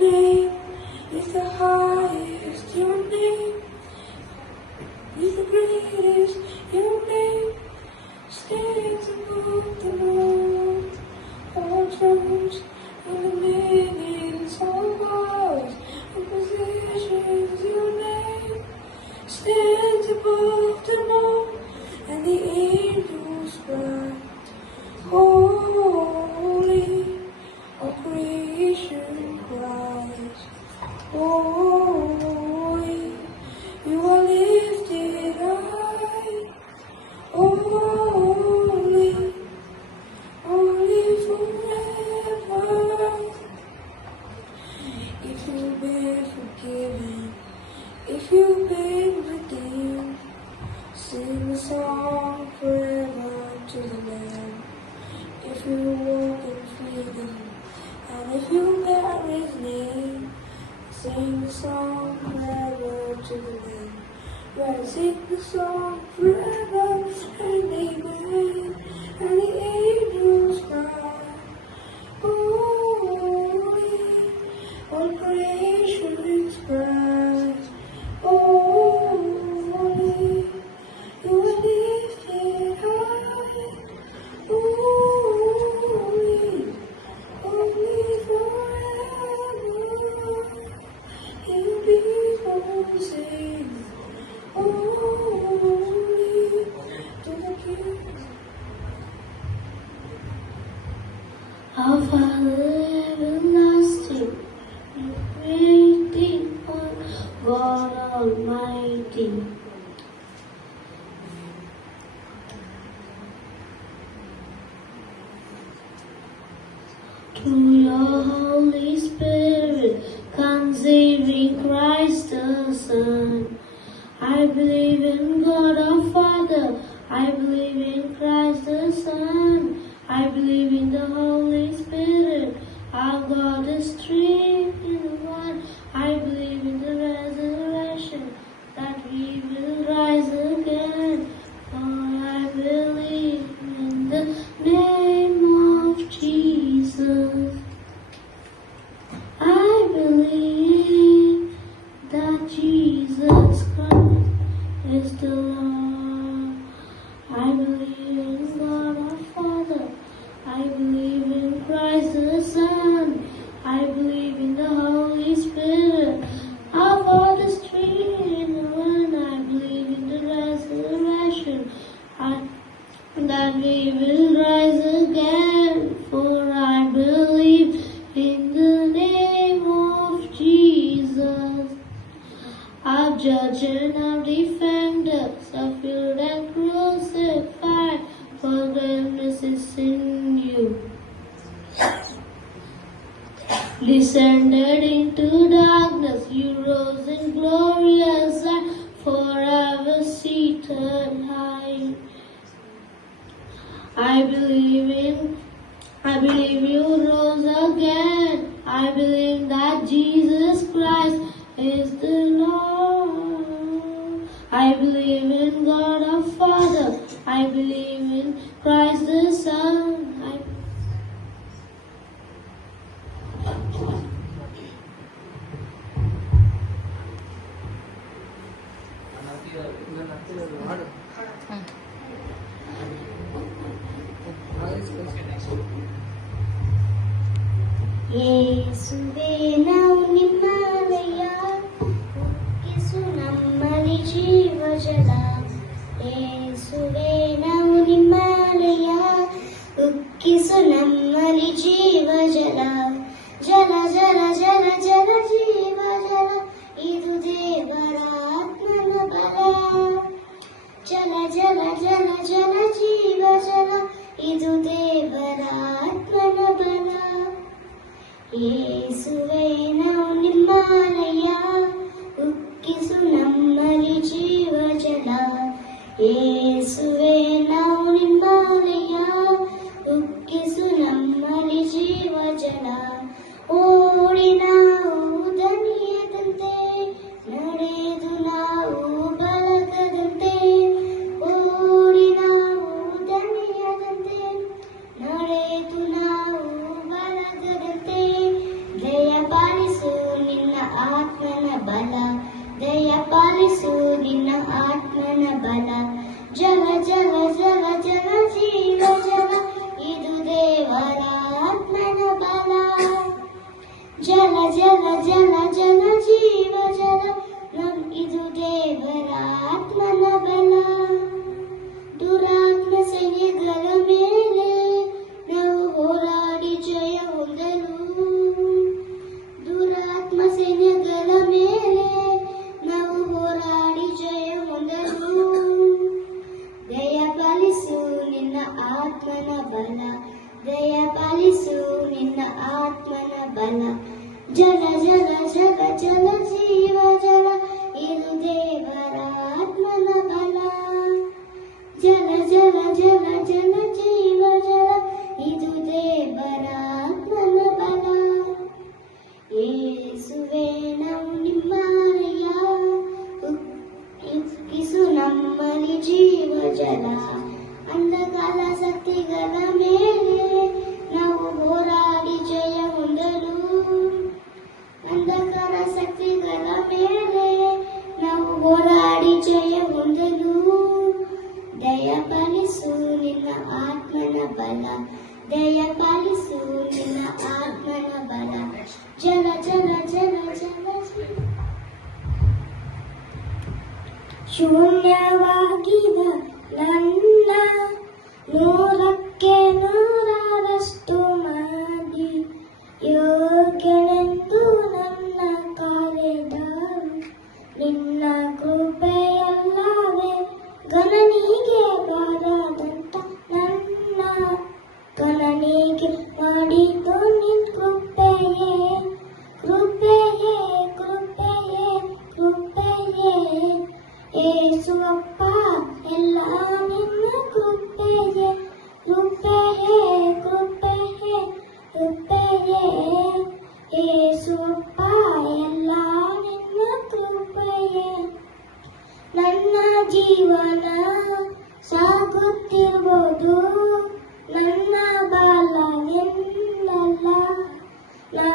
name is the highest, your name is the greatest, your name stands above them all thrones and dominions, all powers and positions, your name stands above them all, and the angels cry, holy, all creation cries, holy, you are lifted high, holy, holy forever. If you've been forgiven, if you've been redeemed, sing a song forever to the Lamb. If you walk in freedom, and if you bear His name, sing the song forever to the Lamb. Right, sing the song forever and amen. And the angels cry, holy, all creation cries, holy, you are lifted high, holy, holy forever. You people sing, holy to the King. Our Father everlasting, you creating one, God Almighty. Through your Holy Spirit, conceiving Christ the Son. I believe in God our Father, I believe in Christ the Son. I believe in the Holy Spirit, our God is three in one. I believe in the resurrection, that we will rise again. For I believe in the name of Jesus. I believe that Jesus Christ is the Lord. I believe in God our Father. I believe in Christ the Son. I believe in the Holy Spirit. Our God is three in one. I believe in the resurrection, that we will rise again. For I believe in the name of Jesus. Our judge and our defender, suffered and crucified, forgiveness is in you. Descended into darkness, you rose in glorious light, forever seated high. I believe you rose again. I believe that Jesus Christ is the Lord. I believe in God our Father. I believe in Christ the Son. ಯೇಸುವೇ ನಾವು ನಿಮ್ಮಲಯ, ಉಕ್ಕಿಸು ನಮ್ಮಲ್ಲಿ ಜೀವಜಲ. ಯೇಸುವೇ ನಾವು ನಿಮ್ಮಲಯ, ಉಕ್ಕಿಸು ನಮ್ಮಲ್ಲಿ ಜೀವಜಲ. ಜಲ ಜಲ ಜಲ ಜಲ ಜೀವ ಜಲ, ಇದು ದೇವರ ಆತ್ಮನ ಬಲ. ಜಲ ಜಲ ಜಲ ಜಲ ಜೀವ ಜಲ, ಇದು ದೇವರ ಆತ್ಮನ ಬಲ. ಯೇಸುವೇ ನಾವು ನಿಮ್ಮಲಯ, ಉಕ್ಕಿಸು ನಮ್ಮಲ್ಲಿ ಜೀವಜಲ. ಯೇಸುವೇ ನಾವು ನಿಮ್ಮಲಯ, ಉಕ್ಕಿಸು ನಮ್ಮಲ್ಲಿ ಜೀವಜಲ. ಓಡಿ ನಾವು ದನಿಯದಂತೆ, ನಡೆದು ನಾವು ಬಲಗದಂತೆ. ಓಡಿ ನಾವು ದನಿಯದಂತೆ, ನಡೆದು ನಾವು ಬಲಗದಂತೆ. ಜಯ ಪಾಲಿಸು ಆತ್ಮನ ಬಲ. ಜಲ ಜಲ ಜಲ ಜಲ ಜೀವ ಜಲ ಇದು ದೇವರ ಆತ್ಮನ ಬಲ. ಜಲ ಜಲ ಜಲ ಜಲ ಜೀವ ಜಲ ಇದು ದೇವರ ಆತ್ಮನ ಬಲ. ಯೇಸುವೇ ನಾವು ನಿಮ್ಮಯ್ಯ, ಉಕ್ಕಿಸು ನಮ್ಮಲ್ಲಿ ಜೀವ ಜಲ. ಅಂಧಕಾಲ ಶಕ್ತಿಗಳ ಮೇಲೆ ನಾವು ಹೋರಾಡಿ ಜಯ ಹೊಂದಲು. ಅಂಧಕಾರ ಶಕ್ತಿಗಳ ಮೇಲೆ ನಾವು ಹೋರಾಡಿ ಜಯ ಹೊಂದಲು. ದಯಪಾಲಿಸು ನಿನ್ನ ಆತ್ಮನ ಬಲ. ದಯಪಾಲಿಸು ನಿನ್ನ ಆತ್ಮನ ಬಲ. ಜಲ ಜಲ ಜಲ ಜಲ ಶೂನ್ಯವಾಗಿದ ನನ್ನ ನೂರಕ್ಕೆ ನೂರರಷ್ಟು ಮಾಡಿ ಯೋಗ್ಯನೆಂದು ನನ್ನ ಕಾಲೆದರು. ನಿನ್ನ ಕೃಪೆಯಲ್ಲವೇ ಗಣನಿಗೆ ಬಾರದಂತ ನನ್ನ ಗಣನಿಗೆ ಮಾಡಿತು ನಿನ್ ಕೃಪೆಯೇ. ಕೃಪೆಯೇ ಕೃಪೆಯೇ ಕೃಪೆಯೇ ಯೇಸುವಪ್ಪ ಎಲ್ಲ ನಿನ್ನ ಕೃಪೆಯೇ. ಕೃಪೆಯೇ ಕೃಪೆಯೇ ಕೃಪೆಯೇ ಯೇಸುವಪ್ಪ ಎಲ್ಲ ನಿನ್ನ ಕೃಪೆಯೇ. ನನ್ನ ಜೀವನ ಸಾಗುತ್ತಿರ್ಬೋದು, ನನ್ನ ಬಾಲ ನಿನ್ನಲ್ಲ. ನಾ